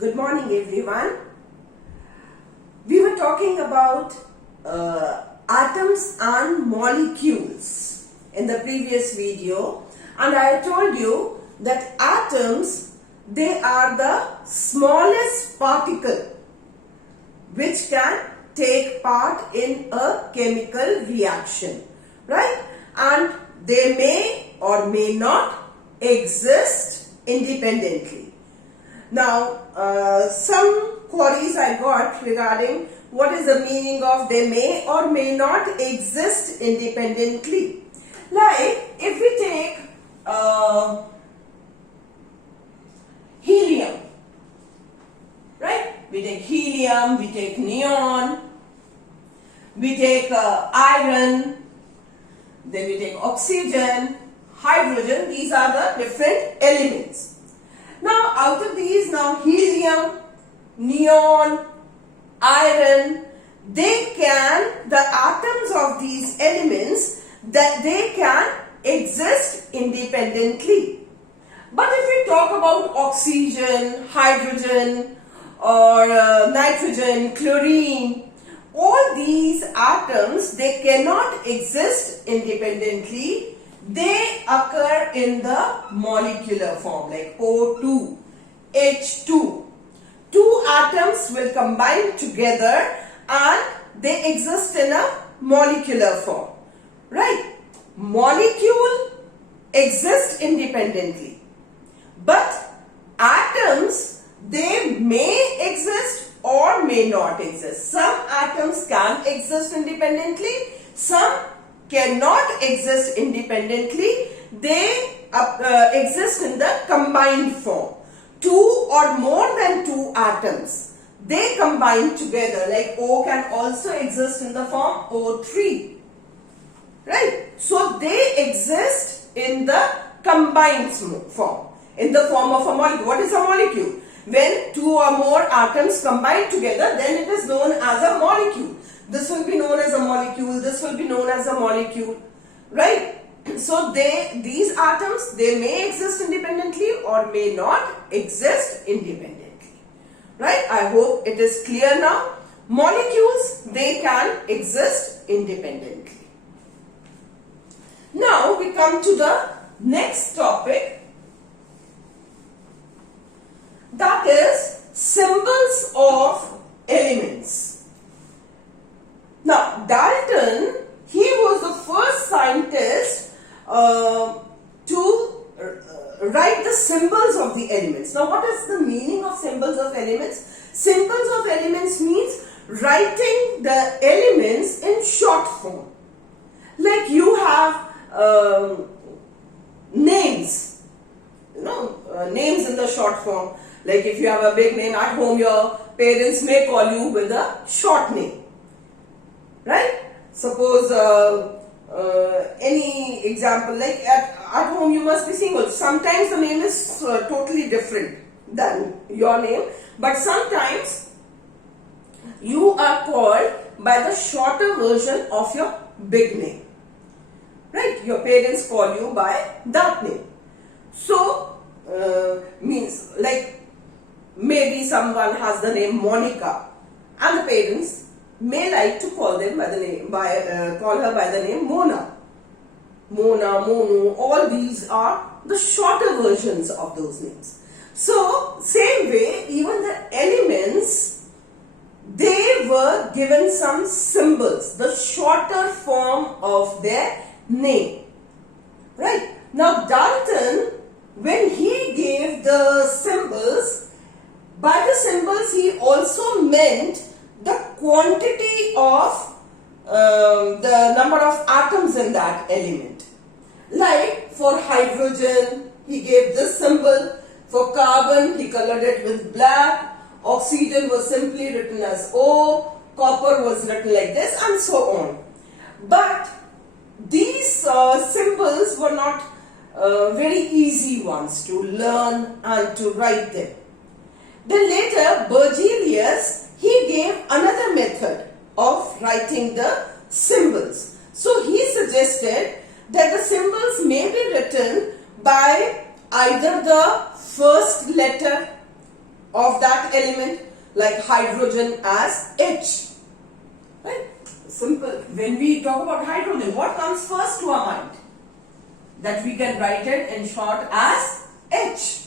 Good morning everyone. We were talking about atoms and molecules in the previous video, and I told you that atoms, they are the smallest particle which can take part in a chemical reaction, right? And they may or may not exist independently. Now, some queries I got regarding what is the meaning of they may or may not exist independently. Like, if we take helium, right? We take helium, we take neon, we take iron, then we take oxygen, hydrogen. These are the different elements. Now, out of these, helium, neon, iron, the atoms of these elements, that they can exist independently. But if we talk about oxygen, hydrogen, or nitrogen, chlorine, all these atoms, they cannot exist independently. They occur in the molecular form, like O2, H2. Two atoms will combine together and they exist in a molecular form, right? Molecule exists independently, but atoms, they may exist or may not exist. Some atoms can exist independently, some cannot exist independently. They exist in the combined form. Two or more than two atoms, they combine together, like O can also exist in the form O3, right? So they exist in the combined form, in the form of a molecule. What is a molecule? When two or more atoms combine together, then it is known as a molecule. This will be known as a molecule, this will be known as a molecule, right? So these atoms, they may exist independently or may not exist independently, right? I hope it is clear now. Molecules, they can exist independently. Now we come to the next topic, that is symbols of elements. Now, Dalton, he was the first scientist to write the symbols of the elements. Now, what is the meaning of symbols of elements? Symbols of elements means writing the elements in short form. Like you have names, names in the short form. Like if you have a big name at home, your parents may call you with a short name, right? Suppose any example, like at home you must be single. Sometimes the name is totally different than your name, but sometimes you are called by the shorter version of your big name, right? Your parents call you by that name. So means like maybe someone has the name Monica, and the parents may like to call them by the name, call her by the name Mona. Mona, Monu, all these are the shorter versions of those names. So, same way, even the elements, they were given some symbols, the shorter form of their name, right? Now, Dalton, when he gave the symbols, by the symbols he also meant the quantity of the number of atoms in that element. Like for hydrogen, he gave this symbol. For carbon, he colored it with black. Oxygen was simply written as O. Copper was written like this, and so on. But these symbols were not very easy ones to learn and to write them. Then later, Berzelius, he gave another method of writing the symbols. So he suggested that the symbols may be written by either the first letter of that element, like hydrogen as H. Right? Simple. When we talk about hydrogen, what comes first to our mind? That we can write it in short as H.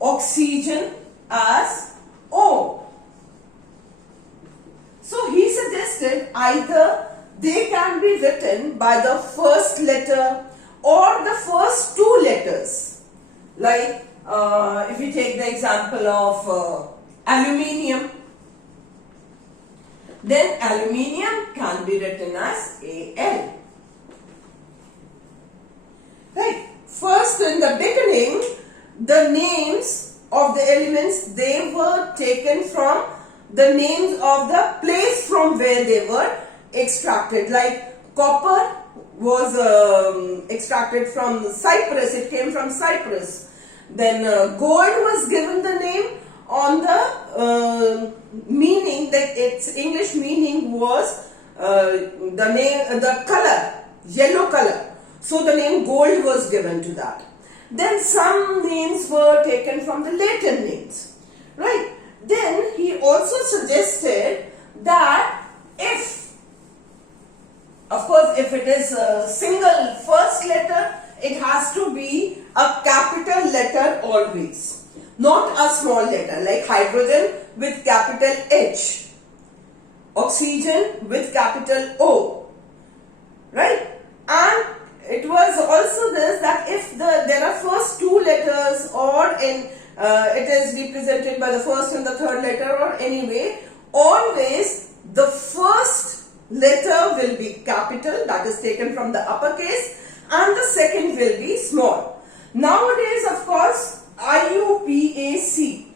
Oxygen as O. So he suggested either they can be written by the first letter or the first two letters. Like if we take the example of aluminium, then aluminium can be written as Al. Right. First, in the beginning, the names of the elements, they were taken from the names of the place from where they were extracted. Like copper was extracted from Cyprus, it came from Cyprus. Then gold was given the name on the meaning, that its English meaning was the color, yellow color. So the name gold was given to that. Then some names were taken from the Latin names, right? Then he also suggested that if, of course, if it is a single first letter, it has to be a capital letter always, not a small letter, like hydrogen with capital H, oxygen with capital O, right? And it was also this, that if there are first two letters, or in it is represented by the first and the third letter, or anyway, always the first letter will be capital, that is taken from the uppercase, and the second will be small. Nowadays, of course, IUPAC,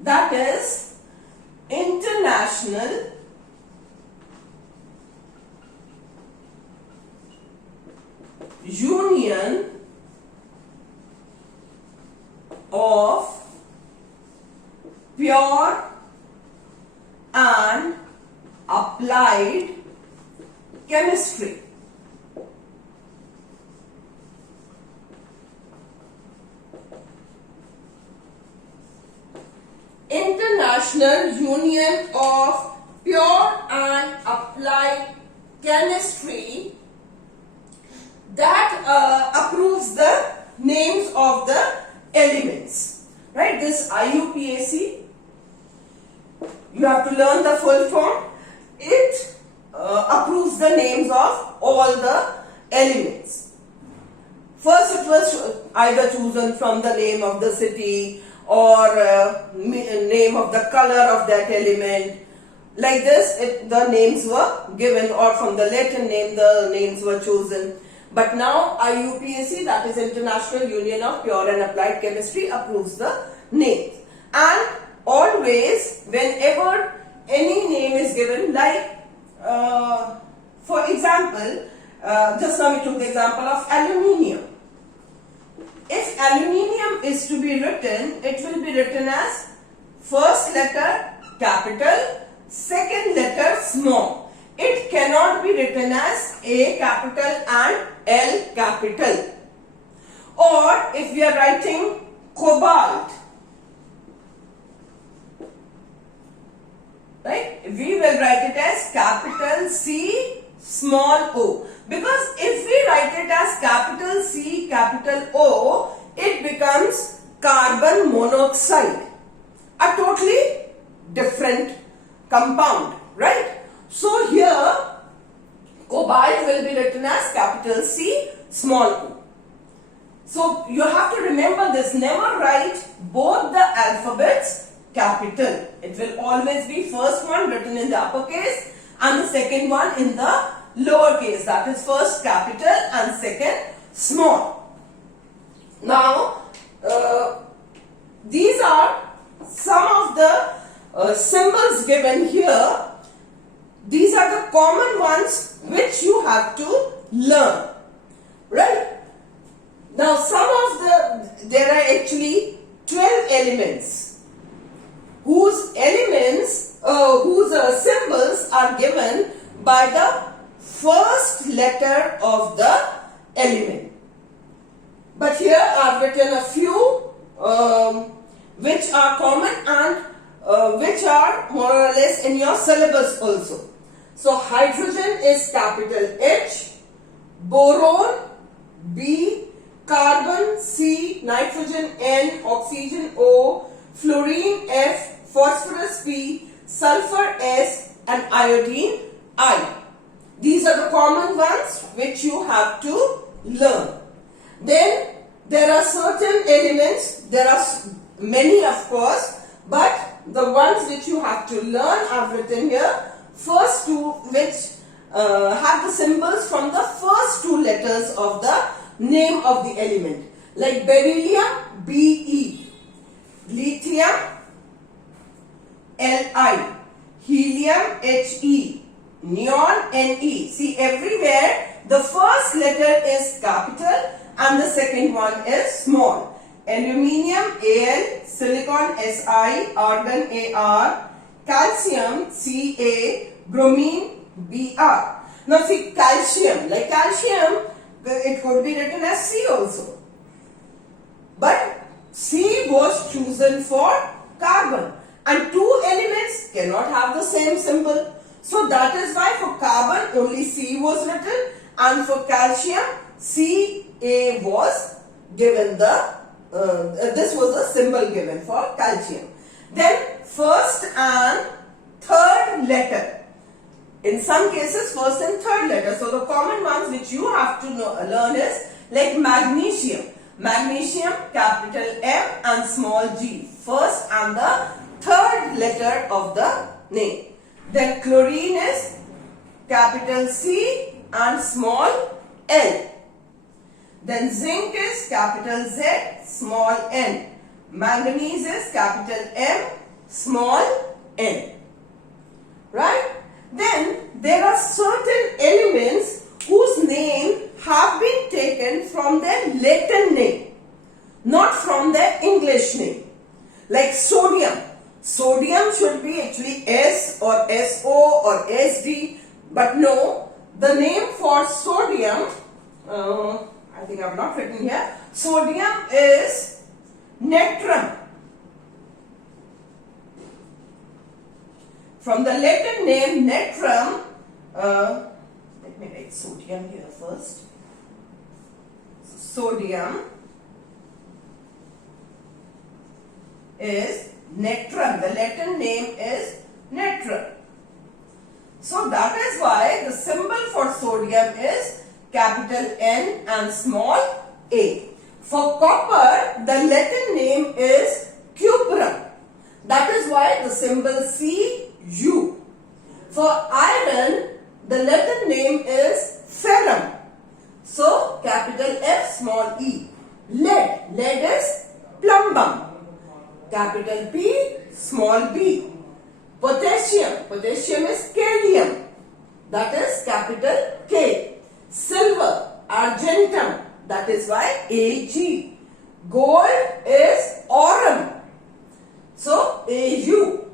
that is International Union of Pure and Applied Chemistry. International Union of Pure and Applied Chemistry, that approves the names of the elements, right? This IUPAC, you have to learn the full form. It approves the names of all the elements. First, it was either chosen from the name of the city or name of the color of that element. Like this, the names were given, or from the Latin name, the names were chosen. But now IUPAC, that is International Union of Pure and Applied Chemistry, approves the names. And always, whenever any name is given, like for example, just now we took the example of aluminium. If aluminium is to be written, it will be written as first letter capital, second letter small. It cannot be written as A capital and L capital. Or if we are writing cobalt, right, we will write it as capital C small o. Because if we write it as capital C capital O, it becomes carbon monoxide, a totally different compound, right? So here cobalt will be written as capital C small o. So you have to remember this, never write both the alphabets capital. It will always be first one written in the uppercase and the second one in the lowercase, that is first capital and second small. Now these are some of the symbols given here. These are the common ones which you have to learn, right? Now there are actually 12 elements whose symbols are given by the first letter of the element. But here I have written a few which are common and which are more or less in your syllabus also. So hydrogen is capital H, boron B, carbon C, nitrogen N, oxygen O, fluorine F, phosphorus P, sulfur S and iodine I. These are the common ones which you have to learn. Then there are certain elements, there are many of course, but the ones which you have to learn I have written here. First two which have the symbols from the first two letters of the name of the element. Like beryllium, Be, lithium, Li, helium, He, neon, Ne. See, everywhere the first letter is capital and the second one is small. Aluminium, Al, silicon, Si, argon, Ar, calcium, Ca, bromine, Br. Now see, calcium, like calcium, it could be written as C also. But C was chosen for carbon. And two elements cannot have the same symbol. So that is why for carbon only C was written, and for calcium Ca was given this was the symbol given for calcium. Then first and third letter. In some cases first and third letter. So the common ones which you have to learn is like magnesium. Magnesium, capital M and small g. First and the third letter of the name. Then chlorine is capital C and small l. Then zinc is capital Z, small n. Manganese is capital M, small n. Right? Then there are certain elements whose name have been taken from their Latin name, not from their English name. Like sodium. Sodium should be actually S or SO or SD, but no, the name for sodium, I think I have not written here, sodium is natrum. From the Latin name natrum, let me write sodium here first. Sodium is natrum. The Latin name is natrum. So that is why the symbol for sodium is capital N and small a. For copper, the Latin name is cuprum. That is why the symbol Cu. For iron, the Latin name is ferrum. So capital F, small e. Lead. Lead is plumbum. Capital P, small b. Potassium. Potassium is kalium. That is capital K. Silver. Argentum. That is why Ag. Gold is aurum. So Au.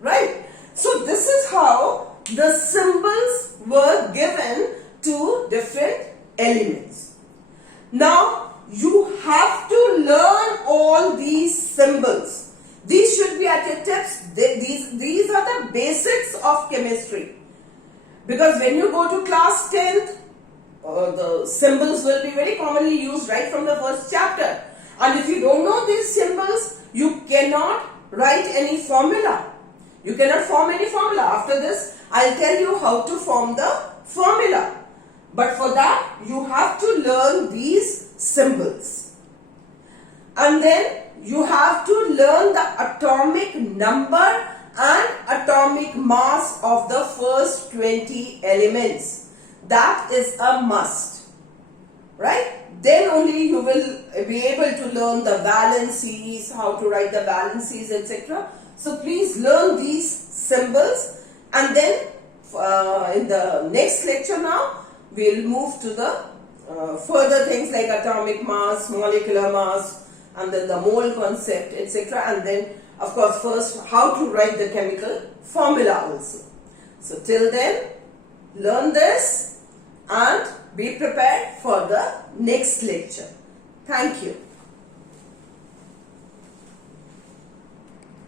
Right? So this is how the symbols were given to different elements. Now you have to learn all these symbols. These should be at your tips. These are the basics of chemistry. Because when you go to class 10th, the symbols will be very commonly used right from the first chapter. And if you don't know these symbols, you cannot write any formula. You cannot form any formula. After this, I'll tell you how to form the formula. But for that, you have to learn these symbols. And then you have to learn the atomic number and atomic mass of the first 20 elements. That is a must. Right? Then only you will be able to learn the valencies, how to write the valencies, etc. So please learn these symbols, and then in the next lecture now, we will move to the further things like atomic mass, molecular mass, and then the mole concept, etc. And then, of course, first how to write the chemical formula also. So till then, learn this and be prepared for the next lecture. Thank you.